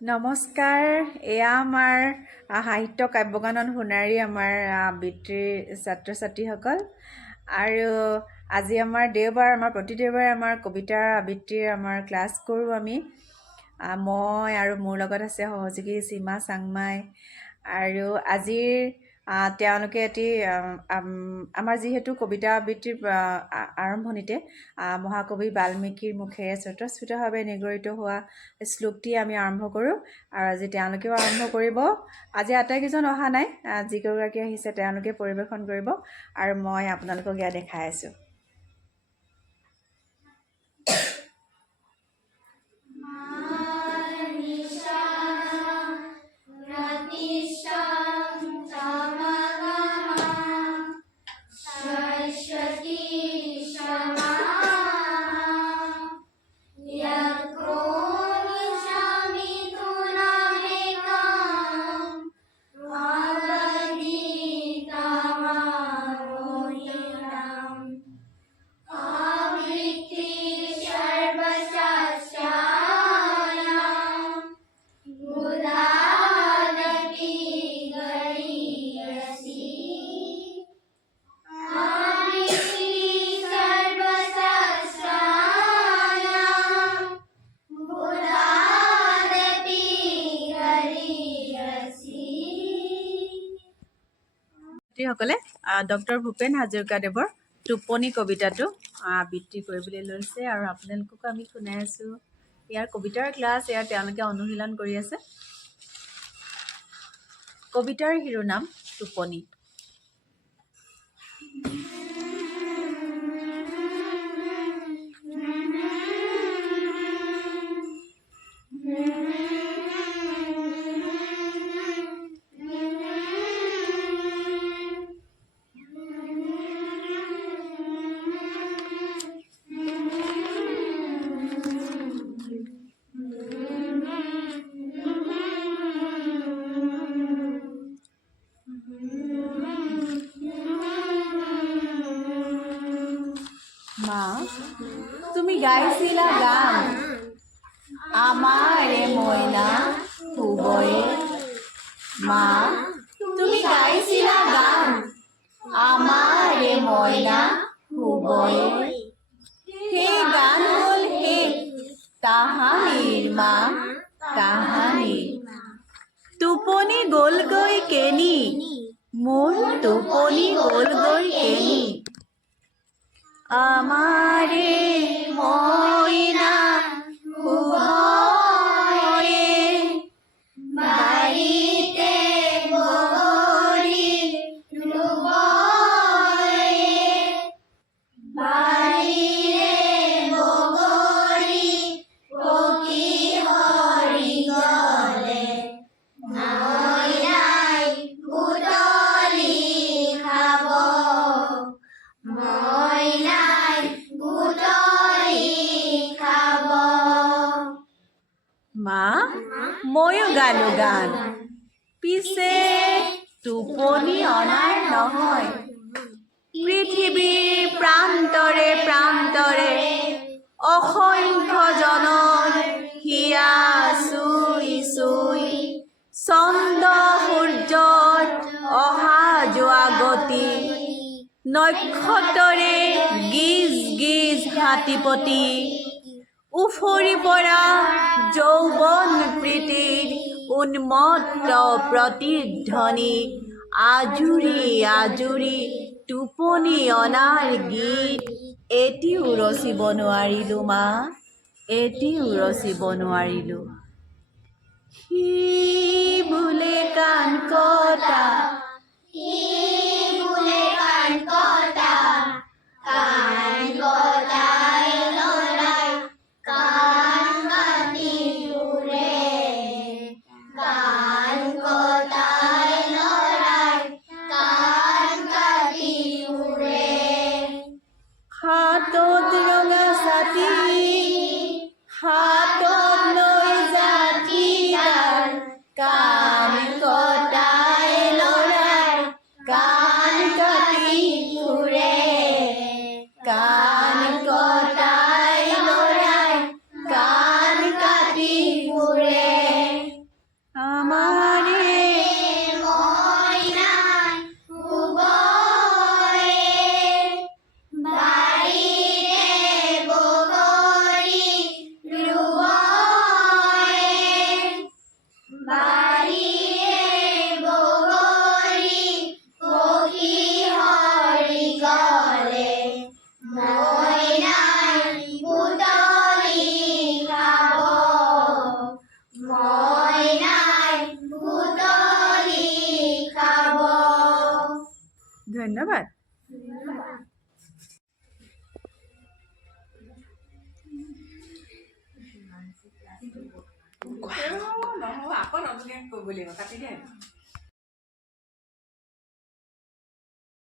নমস্কাৰ। এয়া আমাৰ সাহিত্য কাব্যগানন সোণাৰী আমাৰ আবৃত্তিৰ ছাত্ৰ ছাত্ৰীসকল। আৰু আজি আমাৰ দেওবাৰ, প্ৰতি দেওবাৰে আমাৰ কবিতাৰ আবৃত্তিৰ আমাৰ ক্লাছ কৰোঁ আমি। মই আৰু মোৰ লগত আছে সহযোগী সীমা চাংমাই। আৰু আজিৰ তেওঁলোকে আমাৰ যিহেতু কবিতা আবৃত্তিৰ আৰম্ভণিতে মহাকবি বাল্মীকিৰ মুখেৰে স্বতঃস্ফূৰ্তভাৱে নিৰ্গৰিত হোৱা শ্লোকটি আমি আৰম্ভ কৰোঁ। আৰু আজি তেওঁলোকেও আৰম্ভ কৰিব। আজি আটাইকেইজন অহা নাই, যিকেইগৰাকী আহিছে তেওঁলোকে পৰিৱেশন কৰিব আৰু মই আপোনালোকক এয়া দেখাই আছোঁ। সকলে ডক্টৰ ভূপেন হাজৰিকাদেৱৰ টোপনি কবিতাটো আবৃত্তি কৰিবলৈ লৈছে আৰু আপোনালোককো আমি শুনাই আছোঁ। ইয়াৰ কবিতাৰ ক্লাছ, তেওঁলোকে অনুশীলন কৰি আছে। কবিতাৰ শিৰোনাম টোপনি। মা, তুমি গাইছিলা গান, আমাৰে মইনা শুবয়ে। মা, তুমি গাইছিলা গান, আমাৰে মইনা শুবয়ে। সেই গান হ'ল শেষ তাহানিৰ মা, তাহানিৰ। টোপনি গ'লগৈ কেনি, মোৰ টোপনি গ'লগৈ কেনি। আমাৰে মইনা শুবয়ে, বাৰীতে বগৰী ৰুবয়ে। বাৰীৰে বগৰী পকি সৰি গ'লে, মইনাই বুটলি খাব। মইনাই বুটলি খাব। মা, ময়ো গালো গান, পিছে টোপনি অনাৰ নহয়। পৃথিৱীৰ প্ৰান্তৰে প্ৰান্তৰে অসংখ্য জনম হিয়া চুই চুই, চন্দ্ৰ সূৰ্যৰ অহা যোৱা গতি, নক্ষত্ৰৰে গিজ গিজ হাতীপতি, উফৰি পৰা যৌৱন প্ৰীতিৰ উন্মত্ত প্ৰতিধ্বনি, আজুৰি আজুৰি টোপনি অনাৰ গীত এটিও ৰচিব নোৱাৰিলোঁ মা, এটিও ৰচিব নোৱাৰিলোঁ। সি বোলে কাণ কটা, সি বোলে কাণ কটা, কাণ কটাই ল'ৰাই কাণ কাটি ফুৰে। কাণ কটাই ল'ৰাই কাণ কাটি ফুৰে। হাতত ৰঙা ছাতি, হাতত লৈ জাতিদাৰ, কাণ কটাই ল'ৰাই কাণ কাটি ফুৰে। কৰিব লাগিব কাটি দে